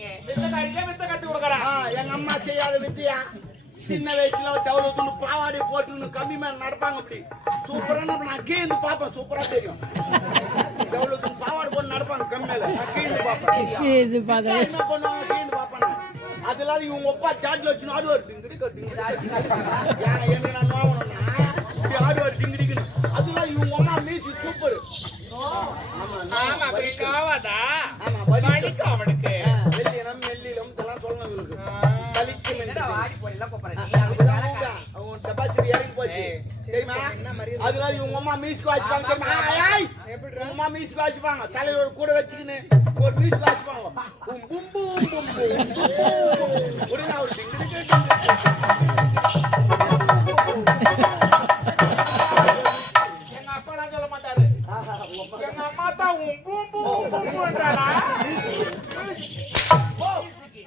வித்த கத்து கொடுக்குறேன். எங்க அம்மா செய்யாத வித்தியா சின்ன வயசுல டவுலுக்கு பாவாடி போட்டு கம்மி மேல நடப்பாங்க. அப்படி சூப்பரா நான் கீழ்ந்து பார்ப்பேன். சூப்பரா தெரியும். டவுலுக்கு பாவாடி போட்டு நடப்பாங்க கம்மி மேல. நான் கீழ்ந்து பார்ப்பேன். என்ன பண்ணுவாங்க கீழ்ந்து பார்ப்பேன். அதெல்லாம் இவங்க ஒப்பா சாட்ல வச்சு ஆடுவார். என்ன நான் நோவணும்னா இப்படி ஆடுவார் டிங்கிடிக்குன்னு. அதெல்லாம் இவங்க அம்மா மீசி சூப்பர். ஆமா காவாதா. ஆமா வலிக்கு அவனுக்கு வெள்ளினம் மெல்லிலும் இதெல்லாம் சொல்லணும் இவருக்கு. அதெல்லாம் இவங்க அம்மா மீசுக்கு வச்சுப்பாங்க. அம்மா மீசுக்கு வச்சுப்பாங்க. தலையோட கூட வச்சுக்கின்னு ஒரு மீசுக்கு வச்சுப்பாங்க. உடனே அவர் எங்க அப்பா நான் சொல்ல மாட்டாரு. எங்க அம்மா தான்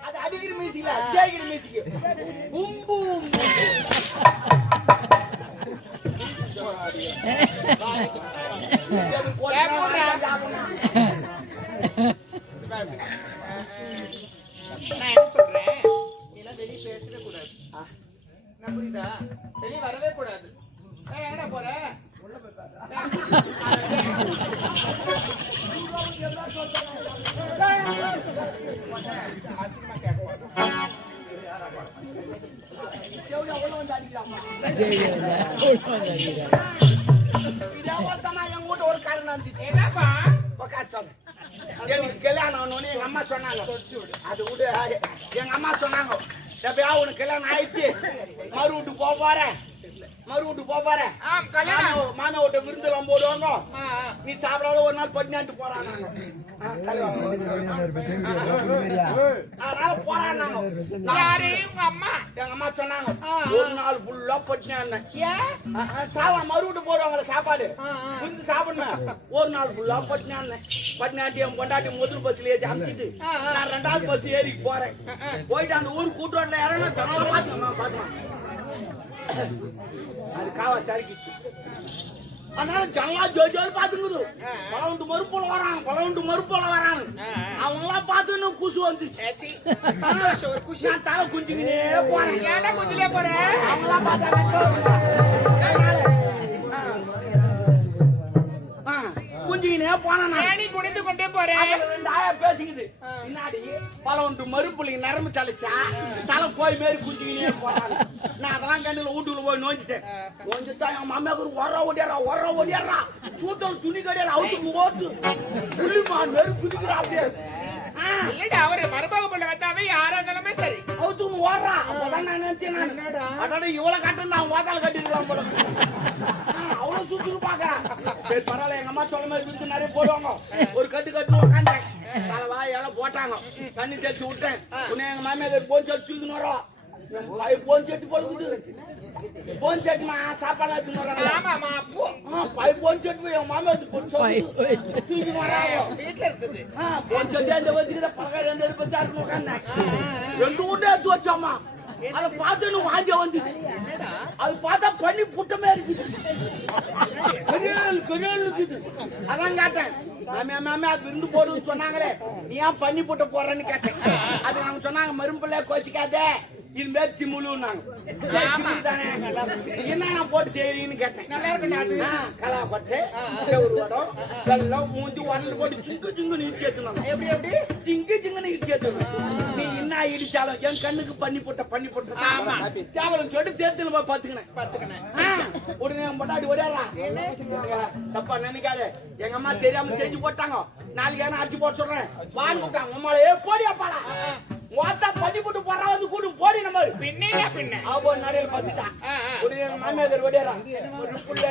அது அடிக்கிற மீசிக்கல ஜெயிக்கிற மீசிக்கு பூம்பூம். நான் என்ன சொல்றேன், எல்லாம் வெளியே பேசவே கூடாது. நான் புரியுதா? வெளியே வரவே கூடாது. என்ன போற ஒரு காரணம் இருந்துச்சு. என்னப்பா எனக்கு கல்யாணம் எங்க அம்மா சொன்னாங்க. அது விடு. எங்க அம்மா சொன்னாங்க உனக்கு கல்யாணம் ஆயிடுச்சு, மறு வீட்டு போறேன். மறு வீட்டு போறேன். மாமா விட்ட விருந்தெல்லாம் போடுவாங்க. நீ சாப்பிடாத ஒரு நாள் பட்டினாட்டு போறாங்க. அதனால போறாங்க. யாரு உங்க அம்மா? எங்க அம்மா சொன்னாங்க ஒரு நாள் ஃபுல்லா பட்டினா சாவா மறு வீட்டு போடுவாங்கல்ல சாப்பாடு புரிஞ்சு சாப்பிடணும். ஒரு நாள் ஃபுல்லா பட்டினாட்டி என் பொண்டாட்டி முதல் பஸ்ல ஏறி அமிச்சிட்டு நான் 2வது பஸ் ஏறி போறேன். போயிட்டு அந்த ஊர் கூட்டுறோட்ல இறங்க ஜனங்களை பாத்துக்கலாம். அது காவா சரிக்கிச்சு. அதனால ஜனலா ஜோஜோன்னு பாத்துக்குது. பலவுண்டு மறுப்போல வராங்க. அவங்க எல்லாம் பாத்துன்னு குசு வந்துச்சு. நான் தலை குஞ்சுக்கினே போறேன். ஏன்டா குஞ்சிலே போறேன்? அவங்க எல்லாம் பார்த்தா குஞ்சுக்கினே போனேன். நீ குடித்து கொண்டே போறேன். 2 ஆயா பேசிக்குது. பின்னாடி பலவுண்டு மறுப்புள்ளிங்க நரம்பு தலைச்சா தலை கோய் மாரி குஞ்சுக்கினே போறாங்க. நான் அதெல்லாம் கண்டில வீட்டுக்குள்ள போய் நோஞ்சிட்டேன். நோஞ்சிட்டா என் மாமியாக்கு ஒர ஓடியாரா சூத்தல் துணி கடையில அவுட்டு ஓட்டு புள்ளிமான் மாரி குதிக்கிறா. அப்படியே இல்லடா அவரு மருமக பிள்ளை வந்தாவே யாரா இருந்தாலுமே சரி அவுட்டு ஓடுறா. அப்பதான் நான் நினைச்சேன் அதோட இவ்வளவு கட்டு நான் வாத்தால கட்டிருக்கலாம் போல. அவ்வளவு சுத்துக்கு பாக்குறான். சரி பரவாயில்ல. எங்க அம்மா சொல்ல மாதிரி விருந்து நிறைய போடுவாங்க. ஒரு கட்டு உட்காந்தேன். வாயெல்லாம் போட்டாங்க. தண்ணி தெளிச்சு விட்டேன். உடனே எங்க மாமியார் போன் சட்டு வரோம். போன் சட்டு போடுது. போன் சட்டுமா சாப்பாடு வச்சுன்னு போன் சட்டு என் மாமியார் தூக்கி வராங்க. வீட்டுல இருக்குது போன் சட்டு அந்த வச்சுக்கிட்ட பக்கம் 2 பச்சா இருக்கு உட்காந்தேன். 2 உண்டை எடுத்து வச்சோம்மா. அதை பார்த்து வாங்க வந்துச்சு. அது பார்த்தா பண்ணி புட்டமே இருக்குது. அதான் கேட்டேன். மாமியா விருந்து போடுன்னு சொன்னாங்களே, நீ ஏன் பண்ணி புட்ட போறேன்னு கேட்டேன். அது அவங்க சொன்னாங்க மரும்பிள்ள கோச்சிக்காத இது மேய்ச்சி முழுன்னாங்க. என்ன நான் போட்டு செய்றீங்கன்னு கேட்டேன். நல்லா இருக்கு. கலா கொட்டை செவரு வடம் வெள்ளம் மூஞ்சி ஒன்று போட்டு சிங்கு இடிச்சு ஏற்றுனாங்க. எப்படி சிங்குன்னு இடிச்சு ஏற்றுனாங்க. நீ என்ன இடிச்சாலும் என் கண்ணுக்கு பண்ணி போட்ட சாவலம் சொல்லிட்டு தேர்தல் போய் பாத்துக்கினேன். உடனே பொண்டாட்டி ஓடியாரா தப்பா நினைக்காத. எங்க அம்மா தெரியாம செஞ்சு போட்டாங்க. நாளைக்கு ஏன்னா அடிச்சு போட்டு சொல்றேன் வாங்கி விட்டாங்க. உமால போடியாப்பாடா வாத்தா பண்ணி போட்டு போறா வந்து கூட்டு போடி நம்ம பின்ன அவ நடையில பாத்துட்டான். உடனே மாமியார் ஓடியாரா ஒரு புள்ள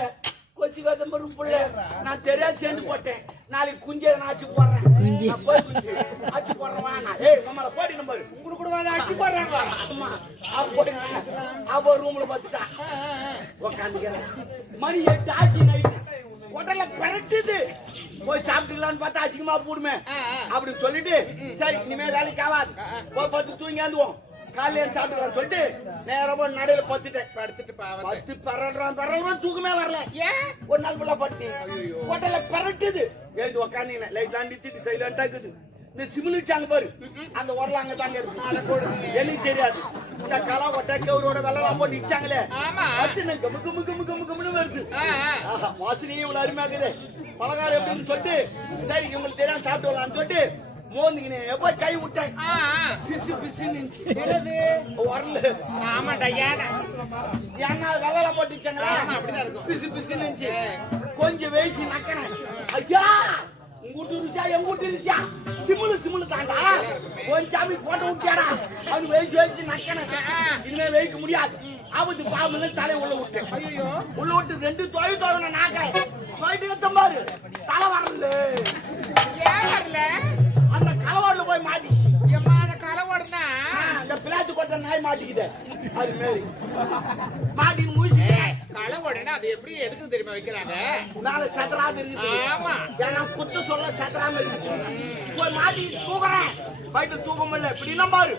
கொச்சிக்காத ஒரு புள்ள நான் தெரியாது சேர்ந்து போட்டேன். நாளைக்கு குஞ்சை நான் அடிச்சு போடுறேன். அடிச்சு போடுறேன் வாங்க. நம்மள போடி நம்ம உங்களுக்கு கூட வந்து அடிச்சு போடுறாங்க. ஆமா அவ ரூம்ல பாத்துட்டான். உட்காந்துக்கிறேன். மணி 8 ஆச்சு நைட்டு. ஹோட்டல்ல பரட்டுது. போய் சாப்பிட்டுலான்னு பார்த்தா அசிங்கமா போடுமே அப்படின்னு சொல்லிட்டு சரி இனிமே வேலைக்கு ஆகாது போய் பத்து தூங்கி வந்துவோம். காலையில சாப்பிட்டு சொல்லிட்டு நேரமா நடையில படுத்துட்டு பரவாயில்ல தூக்கமே வரல. ஏன் ஒரு நாள் ஃபுல்லா பட்டு ஹோட்டல்ல பரட்டுது. எழுந்து உக்காந்தீங்க லைட் லாண்டி திட்டு சைலண்டா இருக்குது. இந்த சிமிலிட்டாங்க பாரு அந்த உரல அங்க தாங்க இருக்கு எனக்கு தெரியாது இந்த களை கொட்டை கவுரோட வெள்ளலாம் போட்டு இச்சாங்களே வச்சு கமு கமு கமு கமு கமுன்னு வருது வாசனையே இவ்வளவு அருமையா இருக்குது பலகாரம் எப்படின்னு சொல்லிட்டு சரி உங்களுக்கு தெரியாம சாப்பிட்டு வரலாம்னு சொல்லிட்டு மோந்துக்கினே எப்ப கை விட்டேன் பிசு பிசு நின்ச்சு வரல ஆமாடா ஏன்னா வெள்ளலாம் போட்டு இச்சாங்களா அப்படிதான் இருக்கும் பிசு பிசு நின்ச்சு கொஞ்சம் வேசி நக்கிறேன் ஐயா உங்கூட்டு இருச்சா எங்கூட்டு இருச்சா சிமுலு தாண்டா கொஞ்சாமி போட்டு விட்டியாடா அவனு வேசி நக்கிறேன் இனிமே வைக்க முடியாது ஆபத்து பாம்புல தலை உள்ள விட்டேன் ஐயோ உள்ள விட்டு 2 தொகை நான் நாக்கிறேன் போயிட்டு பாரு தலை வரல ஏன் வரல அந்த களவாடுல போய் மாட்டிச்சு ஏம்மா அந்த களவாடுனா அந்த பிளாத்து கொட்ட நாய் மாட்டிக்கிட்டே அது மாரி மாட்டின்னு மூசி களவாடுனா அது எப்படி எதுக்கு தெரியுமா வைக்கிறாங்க மேல சத்தராது இருக்குது ஆமா ஏன்னா குத்து சொல்ல சத்தராம இருக்கு போய் மாட்டி தூக்குறேன் போயிட்டு தூக்க முடியல இப்படின்னா பாரு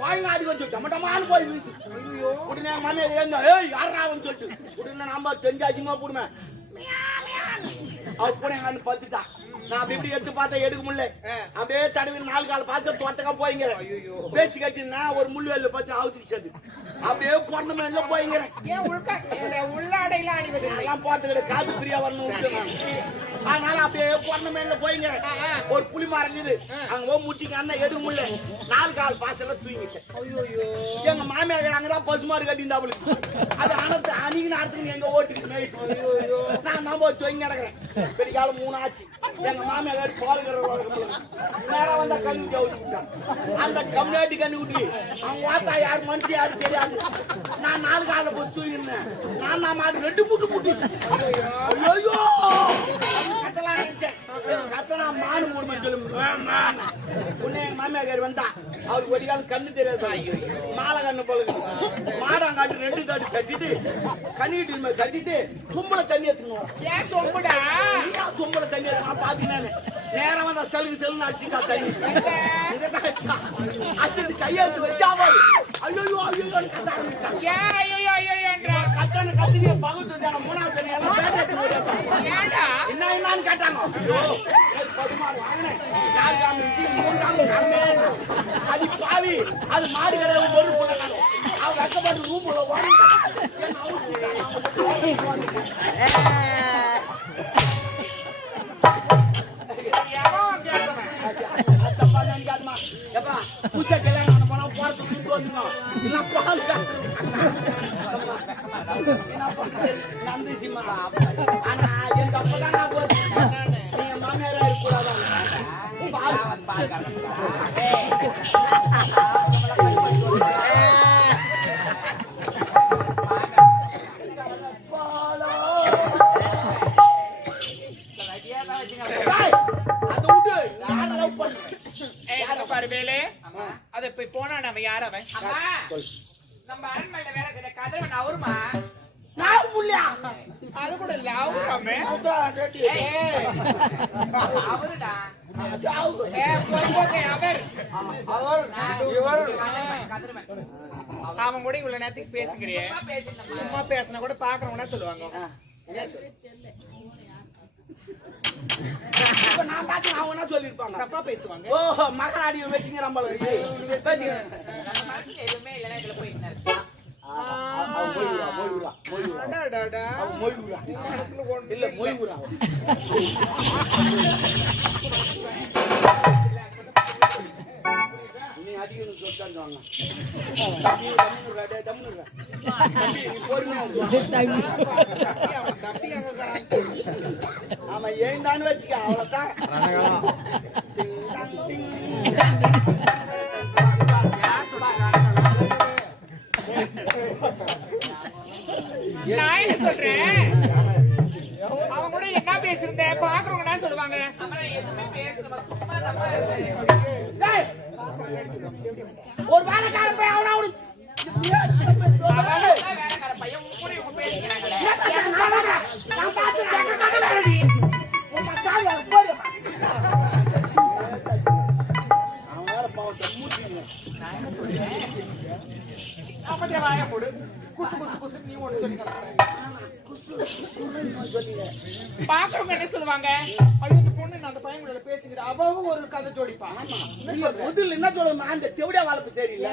பாய்ங்க அடி வச்சு டமட்டமானு போய் வீட்டு உடனே மாமியா ஏங்க ஏய் யாராவன்னு சொல்லிட்டு உடனே நாம தெரிஞ்சாச்சுமா போடுவேன் அவ பூனை பத்துட்டா நான் அப்படி இப்படி எடுத்து பார்த்தா எடுக்க முடியல அப்படியே தடவி 4 கால் பார்த்து தோட்டக்கா போய்ங்க பேச்சு கட்டினா ஒரு முள்ளு வெள்ள பார்த்து அவுத்துச்சு அப்படியே பொண்ணு மேல போய்ங்க ஏன் உள்ளாடையில அணிவது எல்லாம் பார்த்துக்கிட்டு காது பிரியா வரணும் அதனால அப்படியே பொண்ணு மேல போய்ங்க ஒரு புலி மறைஞ்சது அங்க போய் முட்டிங்க அண்ணன் எடுக்க முடியல 4 கால் பாசல தூங்கிட்டேன் எங்க மாமியார் அங்கதான் பசுமாறு கட்டியிருந்தா அவளுக்கு அது அனத்து அணிக்கு நேரத்துக்கு எங்க ஓட்டுக்கு நான் நம்ம தூங்கி கிடக்குறேன் பெரிய காலம் 3 ஆச்சு எங்க மாமியார் பால் நேரா வந்தா கண்ணு ஜவுட்டான் அந்த கம்யூனிட்டி கண்ணு ஊட்டி அவங்க வாத்தா யார் மனுஷன் யாரும் தெரியாது நான் 4 கால போய் தூங்கினேன் நான் மாடு 2 முட்டு முட்டுச்சு ஐயோ கத்தலாம் நினைச்சேன் கத்தனா மாடு மூணு சொல்லுங்க உன்னை எங்க மாமியார் வந்தா அவருக்கு ஒரு காலம் கண்ணு தெரியாது மாலை கண்ணு போல மாடாங்காட்டு 2 காட்டு கட்டிட்டு கண்ணிட்டு கட்டிட்டு சும்மல தண்ணி எடுத்துக்கணும் ஏன் சொம்புடா சும்மல தண்ணி எடுத்து பாத்தீங்கன்னா நேரம் வந்தா செலுன்னு அடிச்சுட்டா தண்ணி அடிச்சுட்டு கையெழுத்து வச்சாவோ ஐயோ ஐயோ ஏன் ஐயோ ஐயோன்ற கத்தான கத்திரியை பகுத்து 3வது தண்ணி எல்லாம் ஏன்டா என்னன்னு கேட்டாங்க பசுமாடு வாங்கினேன் 4 காமி 3 காமி அது பாவி அது மாடு கிடையாது ஒரு போட்டாங்க அவங்க அக்கப்பட்டு ரூம்ல நந்திசிமா ஆனா எங்க அப்பதான் நீங்க மாமியாரா இருக்கக்கூடாது அது போய் போனா நம்ம யார் அவன் நம்ம அரண்மனையில வேலை செய்யற கதிரவன் அவருமா நான் புள்ளியா அது கூட இல்ல அவருமே அவருடா அவன் கூட இவ்வளவு நேரத்துக்கு பேசுகிறியே சும்மா பேசினா கூட பாக்குறவங்க சொல்லுவாங்க நான் பார்த்து அவங்க சொல்லிருப்பாங்க தப்பா பேசுவாங்க ஓஹோ மகராடி வச்சுங்க எதுவுமே இல்லைன்னா இதுல போய் இல்ல மொய்வுரா நீ அதிகம் சொல்லிட்டாங்க ஆமா ஏந்தான்னு வச்சுக்க அவ்வளவுதான் நான் என்ன சொல்றேன் அவங்க கூட என்ன பேசிருந்தேன் பாக்குறவங்க என்ன சொல்லுவாங்க ஒரு வேலைக்கார போய் அவனா பையன் கூட இவங்க பேசுகிறாங்களே அவன் வேற பாவத்தை மூச்சு நான் என்ன சொல்றேன் அப்பதே வாய போடு குசு குசு குசு நீ ஒண்ணு சொல்லி பாக்குறவங்க என்ன சொல்லுவாங்க ஐயோ இந்த பொண்ணு நான் அந்த பையன்களோட பேசுகிற அவவும் ஒரு கதை ஜோடிப்பா முதல்ல என்ன சொல்லுமா அந்த தெவிடியா வளர்ப்பு சரியில்லை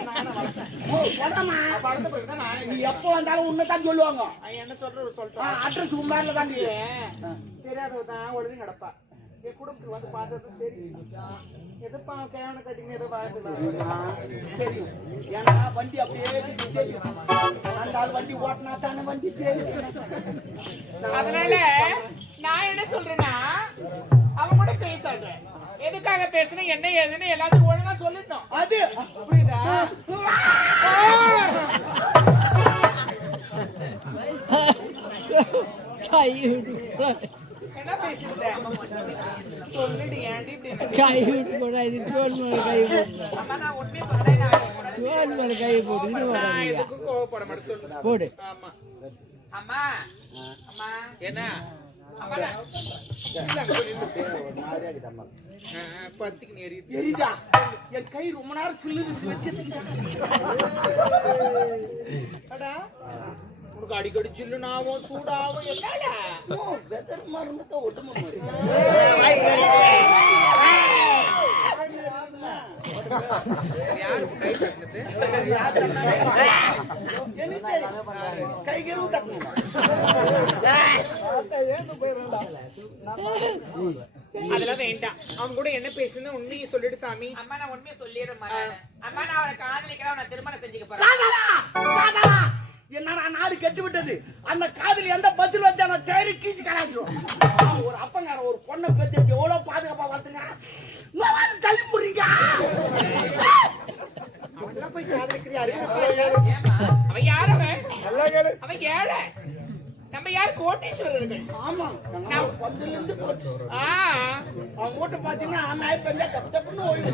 நீ எப்போ வந்தாலும் உன்னதான் சொல்லுவாங்க என்ன சொல்றேன் அட்ரஸ் உண்மையில தான் தெரியாதவ தான் உடனே நடப்பா என் குடும்பத்துக்கு வந்து பார்த்தது தெரியும் எதுப்பா கேவன கட்டிங்க ஏதோ வாழ்த்து தெரியும் ஏன்னா வண்டி அப்படியே தெரியும் அந்த ஆள் வண்டி ஓட்டினா தானே வண்டி தெரியும் அதனால நான் என்ன சொல்றேன்னா அவங்க கூட பேசாத எதுக்காக பேசுன என்ன ஏதுன்னு எல்லாத்துக்கும் ஒழுங்கா சொல்லிட்டோம் அது புரியுதா என்ன பேசிட்டு சொல்லிடு ஏன்டி இப்படி கை விட்டு போடா இது தோல் மேல கை போடு அம்மா நான் உண்மையை சொல்றேன் தோல் மேல கை போடு இது நான் எதுக்கும் கோவப்பட மாட்டேன் சொல்லு போடு ஆமா அம்மா அம்மா என்ன அம்மா பத்துக்கு நேரி எரிதா என் கை ரொம்ப நேரம் சில்லு வச்சு உனக்கு அடிக்கடி சில்லுனாவும் சூடாவும் என்னடா வெதர் மருந்து ஒட்டுமா அதெல்லாம் வேண்டாம் அவன் கூட என்ன பேசுன்னு உண்மையை சொல்லிட்டு சாமி அம்மா நான் உண்மையை சொல்லிடுறேன் அம்மா நான் அவனை காதலிக்கிறேன் அவனை திருமணம் செஞ்சுக்க போறேன் என்ன நாடு கெட்டு விட்டது அந்த காதல் எந்த பதில் வந்து அவன் டயரு கீச்சு கலாச்சிடும் ஒரு அப்பங்கார ஒரு பொண்ணை பத்தி எவ்வளவு பாதுகாப்பா வளர்த்துங்க தள்ளி போடுறீங்க அவன் போய் காதலிக்கிறியா அவன் யார் அவன் ஏழை நம்ம யார் கோட்டீஸ்வரர்கள் ஆமா பத்துல இருந்து அவன் வீட்டை பாத்தீங்கன்னா நாய்ப்பந்தா தப்பு தப்புன்னு ஓய்வு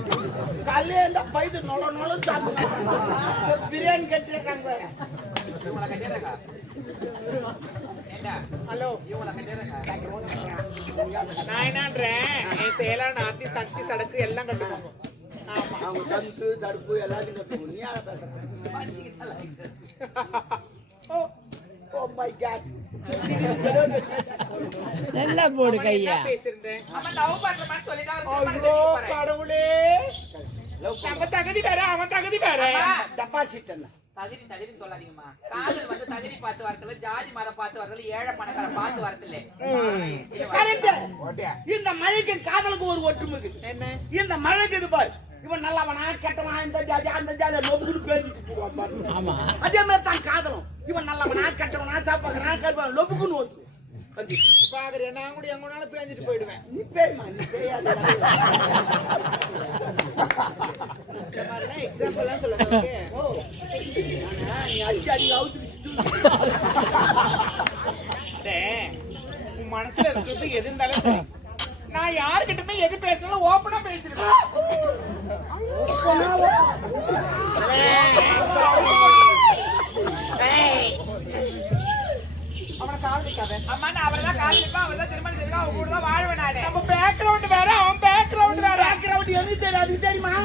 காலையில இருந்தா பைது நொல சாப்பிடுவாங்க பிரியாணி கட்டிருக்காங்க ஹலோ நான் என்னன்றேன் என் சேலா நாத்தி சட்டி சடக்கு எல்லாம் கட்டுவாங்க அவங்க சந்து தடுப்பு எல்லாத்தையும் கட்டுவோம் நீ யார பேசுற ஓ மை காட் நல்லா போடு கையா பேசிருந்தேன் அவன் லவ் பண்றமான்னு ஐயோ கடவுளே நம்ம தகுதி வேற அவன் தகுதி வேற டெபாசிட் என்ன தகுதி சொல்லாதீங்கம்மா காதல் வந்து தகுதி பார்த்து வரதுல ஜாதி மதம் பார்த்து வரதுல ஏழை பணக்கார பார்த்து வரதுல இந்த மழைக்கு காதலுக்கு ஒரு ஒற்றுமை என்ன இந்த மழைக்கு இது பாரு இவன் நல்லவனா கெட்டவனா இந்த ஜாதி அந்த ஜாதி லொபுன்னு பேசிட்டு போவான் ஆமா அதே மாதிரி தான் காதலும் இவன் நல்லவனா கெட்டவனா சாப்பாக்குறா கருப்பான் லொபுக்குன்னு வந்து பாக்குறேன் நான் கூட எங்கனால பேஞ்சிட்டு போயிடுவேன் நீ பேய்மா நீ பேயாத இந்த மாதிரிலாம் எக்ஸாம்பிள் எல்லாம் சொல்லுங்க நீ அடிச்சு அவுத்து உன் மனசுல இருக்கிறது எது இருந்தாலும் சரி. நான் யாருக்கிட்டமே எது பேசணும் ஓப்பனா பேசிருக்கேன் அவனை காதலிக்காத அம்மா நான் அவர்தான் காதலிப்பா அவர்தான் திருமணம் செஞ்சுக்கா அவன் கூட தான் வாழ்வேன் நானு நம்ம பேக்ரவுண்ட் வேற அவன் பேக்ரவுண்ட் வேற பேக்ரவுண்ட் எனக்கு தெரியும் அது தெரியுமா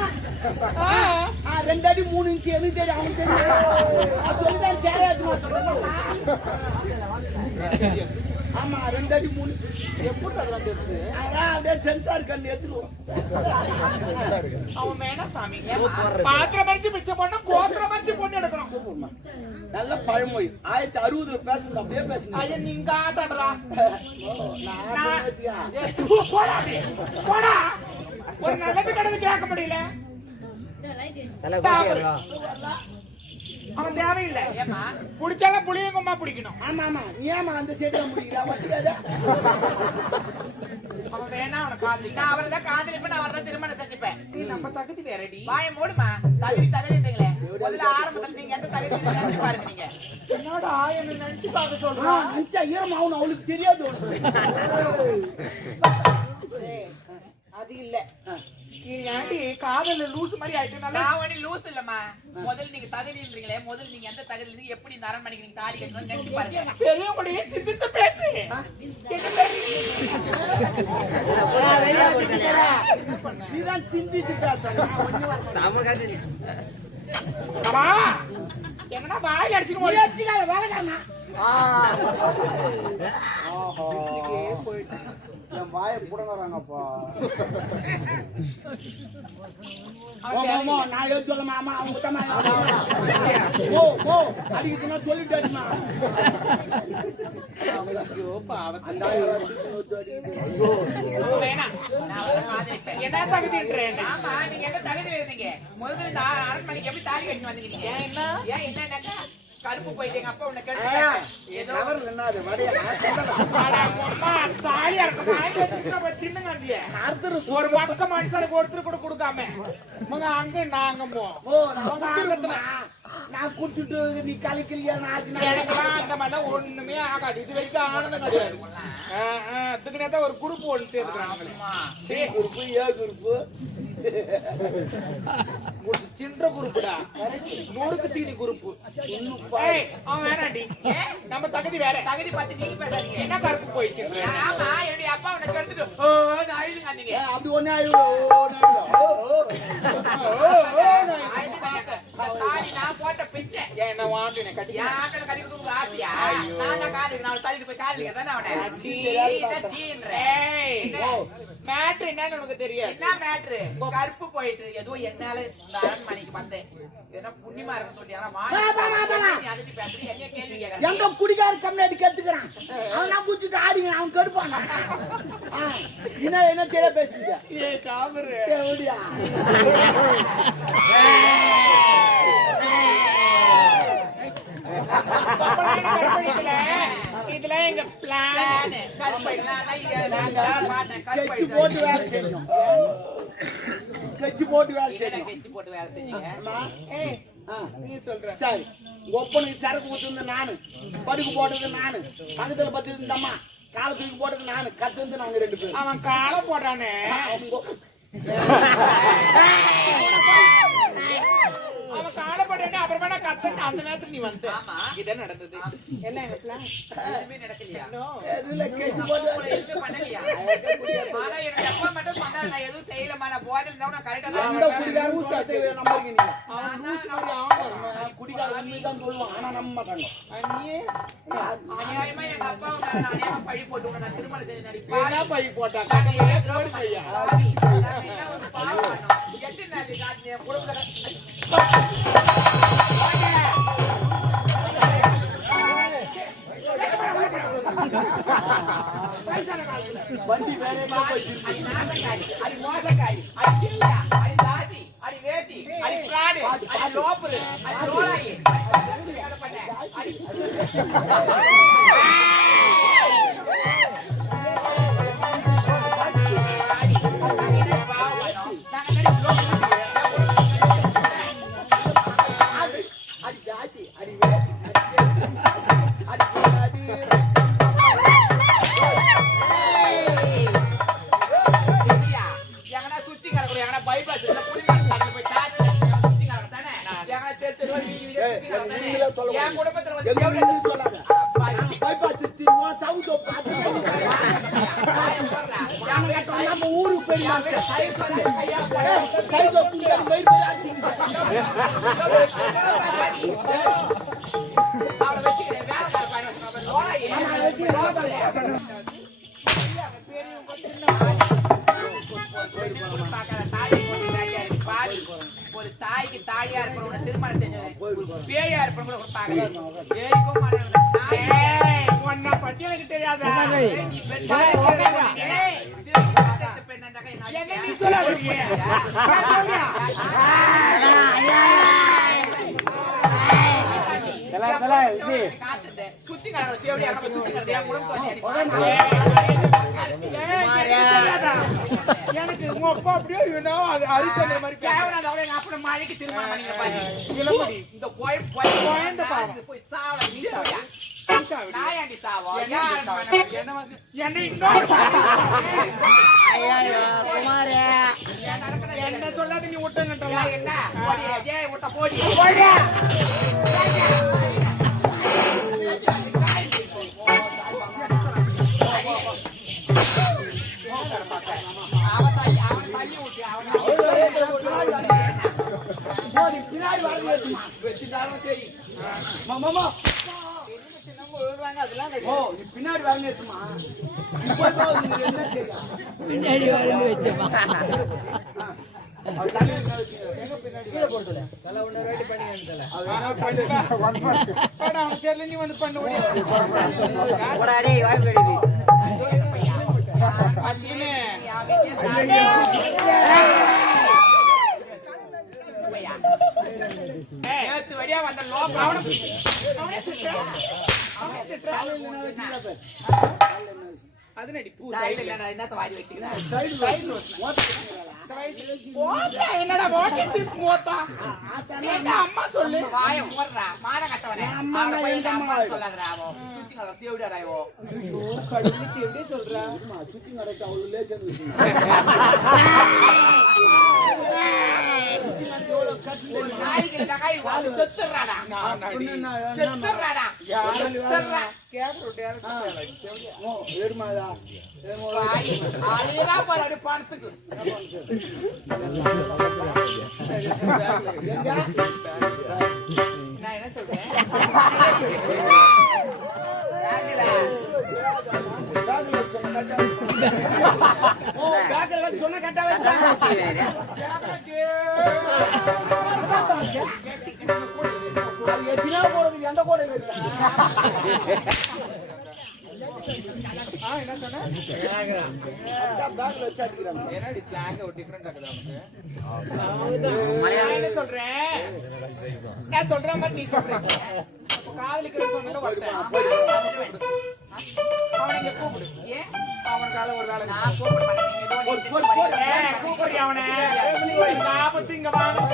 2 அடி 3 இன்ச்சு எனக்கு தெரியும் அவனுக்கு தெரியும் அது சொல்லிதான் சேராதுமா சொல்றேன் ஆமா 2 அடி 3 இன்ச்சு எப்படி அதெல்லாம் தெரியுது அதான் அப்படியே சென்சார் கண்ணு எடுத்துருவோம் அவன் வேணா சாமி பாத்திரம் மறிச்சு மிச்சம் பண்ண கோத்திரம் மறிச்சு பொண்ணு எடுக்கணும் நல்ல பழமொழி 1960 பேசுறது அப்படியே பேசுங்க ஐயா நீங்க ஆட்டாடுறா போடா ஒரு நல்லது கிடந்து கேட்க முடியல அவன் தேவையில்லை புடிச்சாலும் புளியங்கம்மா பிடிக்கணும் ஆமா ஆமா நீ ஏமா அந்த சைடுல முடியல வச்சுக்காத அவன் வேணா அவனை காதலி நான் அவர்தான் காதலிப்பேன் அவர்தான் திருமணம் செஞ்சுப்பேன் நீ நம்ம தகுதி வேறடி வாயை மூடுமா தகுதிங்களே முதல்ல ஆரம்பத்துல நீங்க எந்த தகுதி பாருங்க நீங்க என்னோட என்ன நினைச்சு பார்க்க சொல்றான் அஞ்சா ஈரம் ஆகணும் அவளுக்கு தெரியாது அது இல்ல ஏன்டி காதல லூஸ் மாதிரி ஆயிட்டு நான் ஒண்ணு லூஸ் இல்லம்மா. முதல்ல நீங்க தகுதின்றீங்களே, முதல்ல நீங்க எந்த தகுதியில இருந்து எப்படி இந்த அரண்மனைக்கு நீங்க தாலி கட்டணும்னு நினைச்சு பாருங்க. பெரியவங்களுடைய சிந்தித்து பேசு. நீதான் சிந்திச்சு பேசணும். அம்மா எங்கனா வாயில அடிச்சுன்னு ஓடி அடிச்சுக்காத வேலைக்காரனா. என் வாயை புடங்குறாங்கப்பா. நான் எது சொல்ல மாமா அவங்க தம்மா அடிக்கிறதுனா சொல்லிட்டு அடிமா. வேணாம், நான் வந்து காதலிப்பேன். என்ன தகுதின்றேன்? ஆமா, நீங்க எந்த தகுதியில இருந்தீங்க? முதல்ல இந்த அரண்மனைக்கு எப்படி தாலி கட்டி வந்தீங்க? ஏன் என்னன்னாக்கா கருப்பு போயிட்டு எங்க அப்பா உன்னை கேட்டு ஏதோ என்னது வடைய தாலியா இருக்க சின்னங்க ஒரு பக்கம் மனுஷனுக்கு ஒருத்தர் கூட கொடுக்காம உங்க அங்க நாங்க நான் குடுத்துட்டு நீ கலிக்கலியா எனக்குலாம் அந்த மாதிரிலாம் ஒண்ணுமே ஆகாது. இது வரைக்கும் ஆனந்தம் கிடையாது. அதுக்குனே ஒரு குரூப் ஒன்று சேர்ந்துக்கிறாங்க. குரூப்பு ஏ குரூப்பு சின்ன குரூப்புடா, நொறுக்கு தீனி குரூப்பு. அவன் வேணாண்டி, நம்ம தகுதி வேற. தகுதி பார்த்து நீங்க பேசாதீங்க. என்ன கருப்பு போயிடுச்சு? ஆமா, என்னுடைய அப்பா உன்னை கெடுத்துட்டு அழுதுங்க. அப்படி ஒன்னே தாலி நான் போட்ட பிச்சை. என்ன வாண்டினே கட்டி என் ஆட்களை கட்டி கொடுக்க ஆசையா? நான் தான் காதலிக்கு நான் தள்ளிட்டு போய் காதலிக்க தானே அவனை மேட்ரு என்னன்னு உனக்கு தெரியாது. என்ன மேட்ரு? கருப்பு போயிட்டு ஏதோ என்னால இந்த அரண்மனைக்கு வந்தேன். ஏன்னா புண்ணியமா இருக்கு சொல்லி அதுக்கு பேசுறேன். என்ன கேள்வி கேட்கறேன்? எங்க குடிகார கம்மியாடி கத்துக்கிறான். அவன் நான் குடிச்சிட்டு ஆடிங்க அவன் கெடுப்பான். என்ன தெரிய பேசுறீங்க? எப்படியா இதுல எங்க பிளான் கட்சி போட்டு வேலை செய்யணும். கட்சி போட்டு வேலை செய்யணும். கட்சி போட்டு வேலை செஞ்சீங்க. நீ சொல்ற சரி, ஒப்பனுக்கு சரக்கு ஊத்துறது நானு, படுக்கு போட்டது நானு, பக்கத்துல பத்து இருந்தம்மா காலத்துக்கு போட்டது நானு, கத்து வந்து நாங்க 2 பேரும். அவன் காலை போட்டானே அவன் காலை போட்டானே அப்புறமா நான் கத்தேன். அந்த நேரத்துல நீ வந்து இதான் நடந்தது. என்ன எங்க பிளான் எதுவுமே நடக்கலையா? எதுல கட்சி போட்டு எதுவுமே பண்ணலையா? ஆனா என்னோட அப்பா மட்டும் பண்ணாரு. நான் எதுவும் செய்யலமா. நான் போதில் இருந்தா நான் கரெக்டா அந்த குடிகார ஊசாத்தை நம்புறீங்க நீங்க? குடிகார உண்மைதான் சொல்லுவான், ஆனா நம்ப மாட்டாங்க. அநியாயமா எங்க அப்பா அநியாயமா பழி போட்டு நான் திருமணம் செய்து நடிப்பேன். பழி போட்டா பையா எட்டு நாள் காட்டின குடும்பத்துல வண்டி வேற அது நாசக்காரி, அது மோசக்காரி, அது கில்லா, அது தாசி, அது வேசி, அது பிராடு, அது லோப்பரு, அது லோராயி, ஊருக்கு போய் ஒரு தாய்க்கு தாயா இருப்பவங்க திருமணம் செஞ்சது பேயா இருப்பவங்க பத்தி எனக்கு தெரியாதா? நீ சொல்லாதீங்க. சுத்தி எனக்கு உங்க அப்பா அப்படியே ஹரிச்சந்திர மாதிரி அப்படி மழைக்கு திருமணம் இளமதி இந்த போய் பாவம் போய் சாவ சாவடி நான் ஏன்டி சாவோ என்ன யார் சாவடி? என்ன வந்து என்ன இன்னொரு ஐயா குமாரே என்ன சொல்லாத நீ விட்டுங்கன்றா என்ன போடி ஏய் விட்ட போடி அவன் தள்ளி விட்டு அவன் பின்னாடி வரது வச்சுட்டாலும் சரி மாமா ஓ நீ பின்னாடி வரணும் எடுத்துமா என்ன செய்யா பின்னாடி வரணும் வச்சமா தெரியல நீ வந்து பண்ண நேத்து வழியா வந்த லோகம் அவனை அது நடி பூ சைடுல இல்ல என்னத்த வாரி வச்சுக்கிறேன் என்னடா வாட்டி போத்தா அம்மா சொல்லு வாய மூடுறா மான கட்டவனே அம்மா அவனை போய் எங்க அம்மா? சொல்லாதடா அவன் சுத்தி நல்லா தேவிடா இவோ கடவுளுக்கு எப்படி சொல்றா சுத்தி நடக்க அவ்வளவு லேசன் நாய்க்கு இந்த கை வாழு செத்துறாடா செத்துறாடா செத்துறா ஏடுமாதா அழகா பாரு அப்படி பணத்துக்கு நான் என்ன சொல்றேன் சொன்ன கட்டா எத்தனா போடுறது எந்த கூட என்ன சொன்ன பேக்ல வச்சு அடிக்கிறாங்க என்னடி ஸ்லாங் ஒரு டிஃபரெண்ட் ஆகுது அவனுக்கு நான் என்ன சொல்றேன் நான் சொல்ற மாதிரி நீ சொல்ற காதலிக்கிற சொன்னத வரேன் அவனை இங்க கூப்பிடு ஏன் அவன் கால ஒரு வேலை நான் கூப்பிட மாட்டேன் போடு கூப்பிடு அவனை ஆபத்து இங்க வாங்க